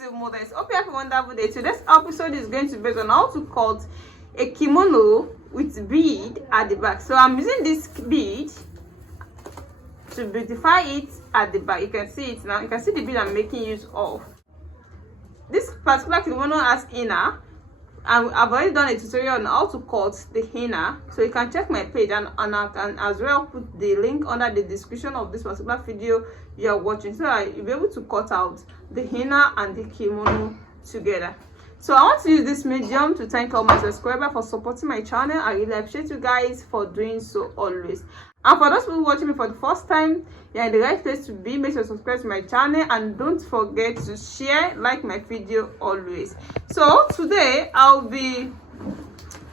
massive models. Hope you have a wonderful day. Today's episode is going to be based on how to cut a kimono with bead at the back. So I'm using this bead to beautify it at the back. You can see it now. You can see the bead I'm making use of. This particular kimono has inner. I've already done a tutorial on how to cut the inner, so you can check my page, and I can as well put the link under the description of this particular video you are watching, so that you'll be able to cut out the inner and the kimono together. So I want to use this medium to thank all my subscribers for supporting my channel. I really appreciate you guys for doing so always. And for those people watching me for the first time, you're in the right place to be. Make sure to subscribe to my channel and don't forget to share, like my video always. So today I'll be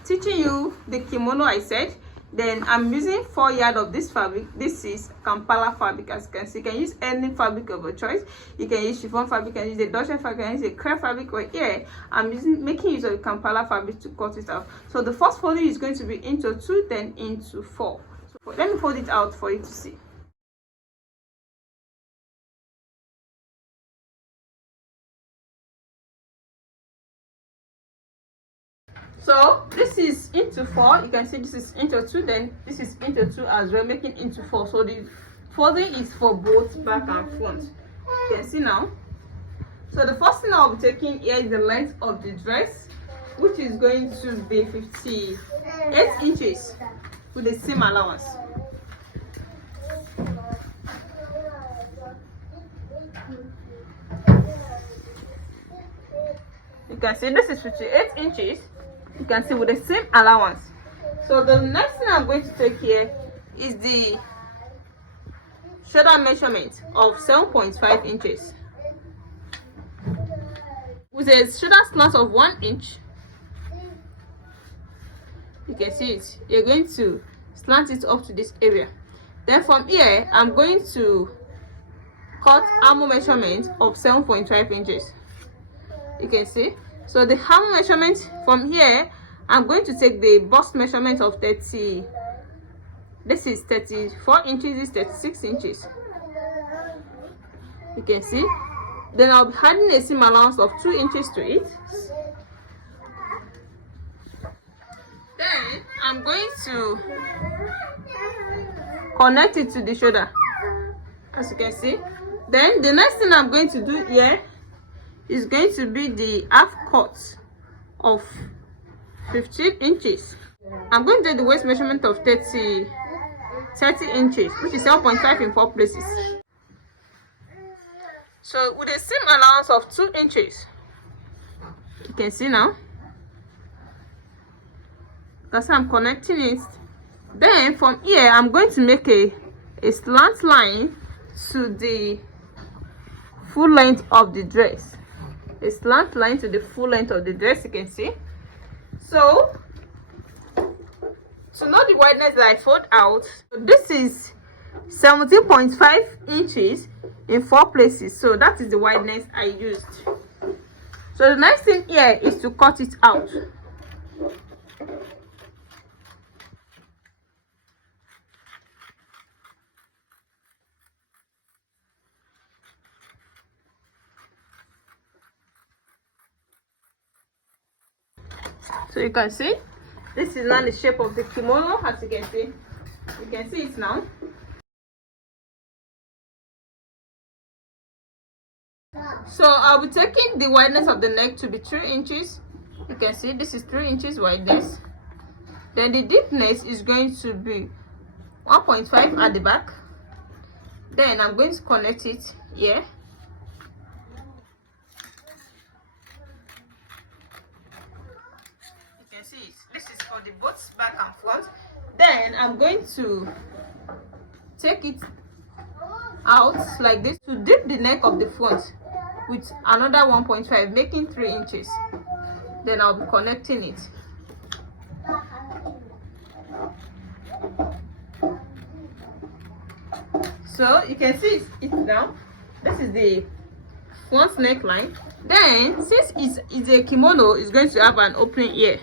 teaching you the kimono I said. Then I'm using 4 yards of this fabric. This is Kampala fabric, as you can see. You can use any fabric of your choice. You can use chiffon fabric, you can use a Dutch fabric, you can use a crepe fabric. Right here I'm making use of the Kampala fabric to cut it out. So the first folding is going to be into 2, then into 4. So let me fold it out for you to see. So this is into 4. You can see this is into 2, then this is into 2 as well, making into 4. So the folding is for both back and front. You can see now. So the first thing I'll be taking here is the length of the dress, which is going to be 58 inches with the seam allowance. You can see this is 58 inches. You can see with the same allowance. So the next thing I'm going to take here is the shoulder measurement of 7.5 inches with a shoulder slant of 1 inch. You can see it. You're going to slant it up to this area. Then from here I'm going to cut armhole measurement of 7.5 inches. You can see. So the arm measurement from here, I'm going to take the bust measurement of 30. This is 34 inches, this is 36 inches. You can see. Then I'll be adding a seam allowance of 2 inches to it. Then I'm going to connect it to the shoulder, as you can see. Then the next thing I'm going to do here is going to be the half cut of 15 inches. I'm going to take the waist measurement of 30 inches, which is 7.5 in 4 places. So with a seam allowance of 2 inches, you can see now, because I'm connecting it. Then from here I'm going to make a slant line to the full length of the dress. A slant line to the full length of the dress, you can see. So to know the wideness that I fold out, this is 17.5 inches in 4 places. So that is the wideness I used. So the next thing here is to cut it out. So you can see this is now the shape of the kimono. As you can see it now. So I'll be taking the wideness of the neck to be 3 inches. You can see this is 3 inches wideness. Then the deepness is going to be 1.5 at the back. Then I'm going to connect it here. This is for the both back and front. Then I'm going to take it out like this to dip the neck of the front with another 1.5, making 3 inches. Then I'll be connecting it. So you can see it now. This is the front neckline. Then since it's a kimono, it's going to have an opening here.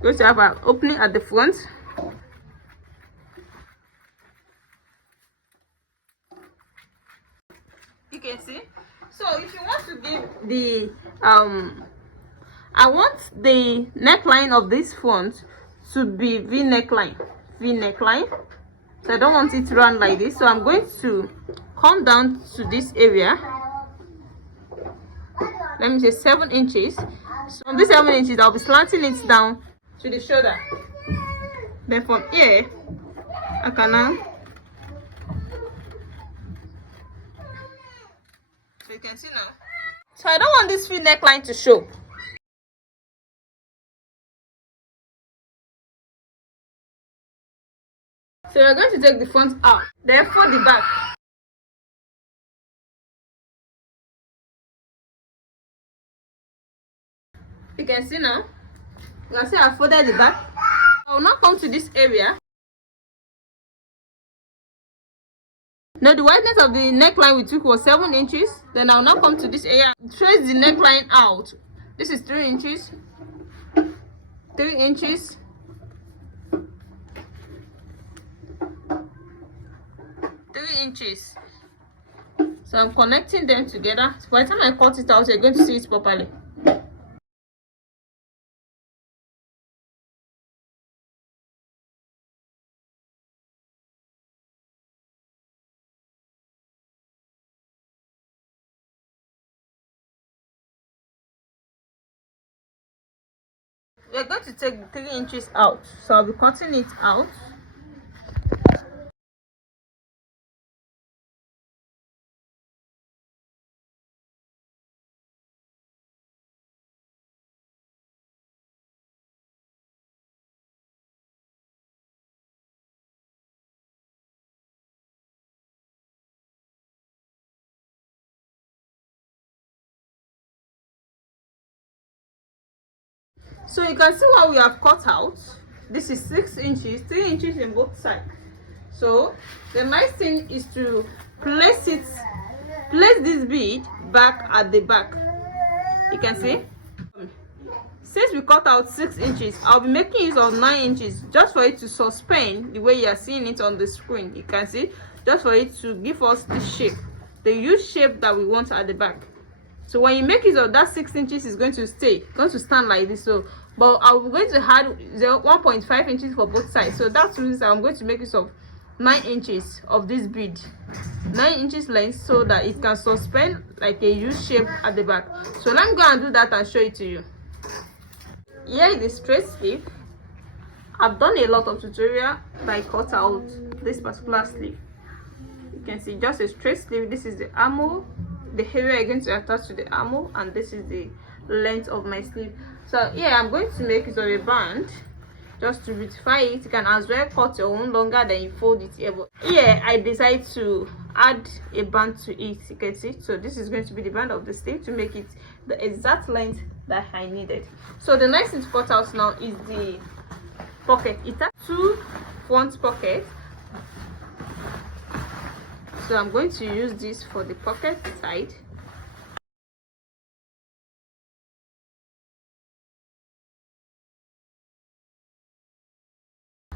Going to have an opening at the front. You can see So if you want to give the I want the neckline of this front to be v neckline. So I don't want it to run like this, so I'm going to come down to this area. Let me say 7 inches. So from this 7 inches, I'll be slanting it down to the shoulder. Then from here, I can now, so you can see now. So I don't want this V neckline to show. So we're going to take the front out, then fold the back. You can see now. You can see I folded the back. I will now come to this area. Now the wideness of the neckline we took was 7 inches. Then I will now come to this area, trace the neckline out. This is 3 inches. 3 inches. 3 inches. So I'm connecting them together. So by the time I cut it out, you're going to see it properly. We're going to take 3 inches out. So I'll be cutting it out. So you can see what we have cut out. This is 6 inches, 3 inches in both sides. So the nice thing is to place this bead back at the back. You can see. Since we cut out 6 inches, I'll be making use of 9 inches just for it to suspend the way you are seeing it on the screen. You can see, just for it to give us the shape, the U shape that we want at the back. So when you make use of that 6 inches, is going to stand like this. So but I'm going to add 1.5 inches for both sides. So that's the reason I'm going to make use of 9 inches of this bead, 9 inches length, so that it can suspend like a U shape at the back. So let me go and do that and show it to you. Here is the straight sleeve. I've done a lot of tutorial by cut out this particular sleeve. You can see just a straight sleeve. This is the armhole, the area you're going to attach to the armhole, and this is the length of my sleeve. So yeah, I'm going to make it of a band just to beautify it. You can as well cut your own longer than you fold it here, but here I decided to add a band to it. You can see, so this is going to be the band of the sleeve to make it the exact length that I needed. So the next thing to cut out now is the pocket. It has 2 front pockets, so I'm going to use this for the pocket side.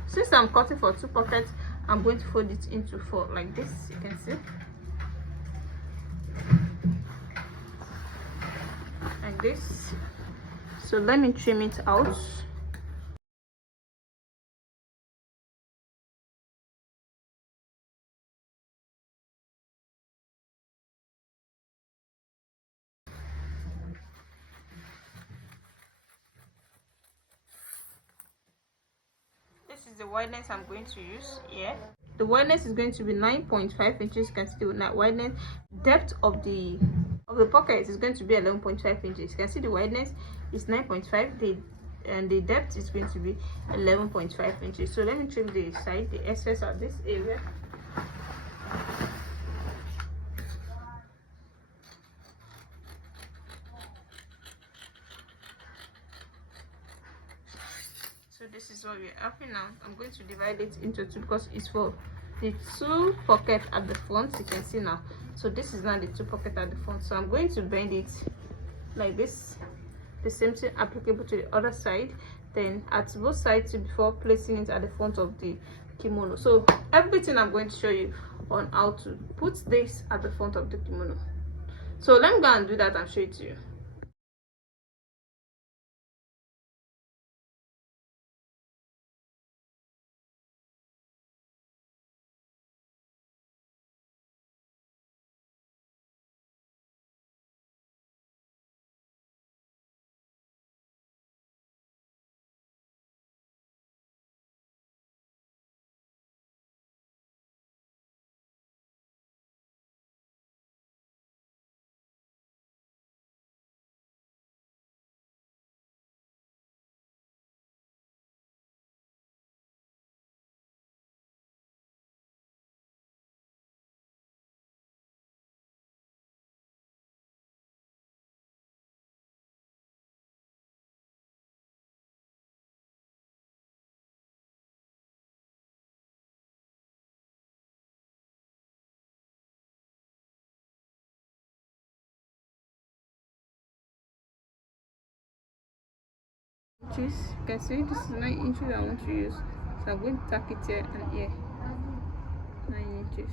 Since I'm cutting for 2 pockets, I'm going to fold it into 4 like this. You can see, like this. So let me trim it out. This is the wideness I'm going to use here. The wideness is going to be 9.5 inches. You can see the wideness. Depth of the pocket is going to be 11.5 inches. You can see the wideness is 9.5, and the depth is going to be 11.5 inches. So let me trim the side, the excess of this area. So this is what we're having now. I'm going to divide it into 2 because it's for the 2 pockets at the front. You can see now. So this is now the 2 pockets at the front. So I'm going to bend it like this. The same thing applicable to the other side. Then at both sides before placing it at the front of the kimono. So everything I'm going to show you on how to put this at the front of the kimono. So let me go and do that and show it to you. Inches. You can see this is 9 inches I want to use, so I'm going to tack it here and here. 9 inches.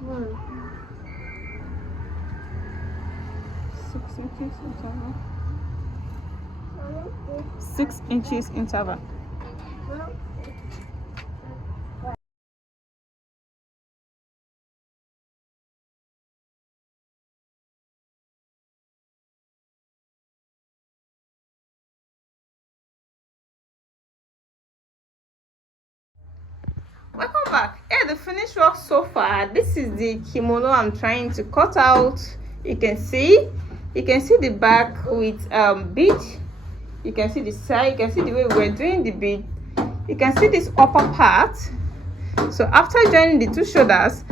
Wow. 6 inches interval. 6 inches interval. Welcome back. Here the finished work so far. This is the kimono I'm trying to cut out. You can see the back with bead. You can see the side. You can see the way we're doing the bead. You can see this upper part. So after joining the two shoulders,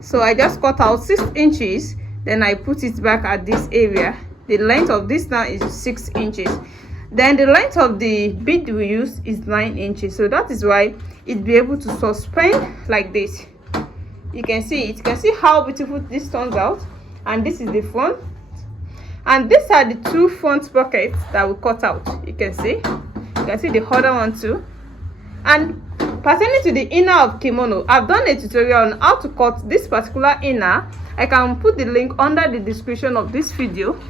so I just cut out 6 inches, then I put it back at this area. The length of this now is 6 inches. Then the length of the bead we use is 9 inches, so that is why it be able to suspend like this. You can see it. You can see how beautiful this turns out. And this is the front, and these are the two front pockets that we cut out. You can see the other one too. And pertaining to the inner of kimono, I've done a tutorial on how to cut this particular inner. I can put the link under the description of this video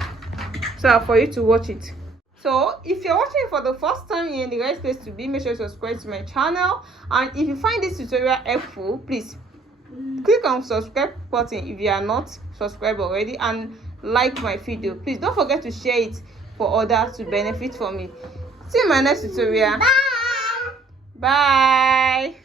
so for you to watch it. So if you're watching for the first time, you're in the right place to be. Make sure you subscribe to my channel, and if you find this tutorial helpful, please click on subscribe button if you are not subscribed already, and like my video. Please don't forget to share it for others to benefit from it. See you in my next tutorial. Bye.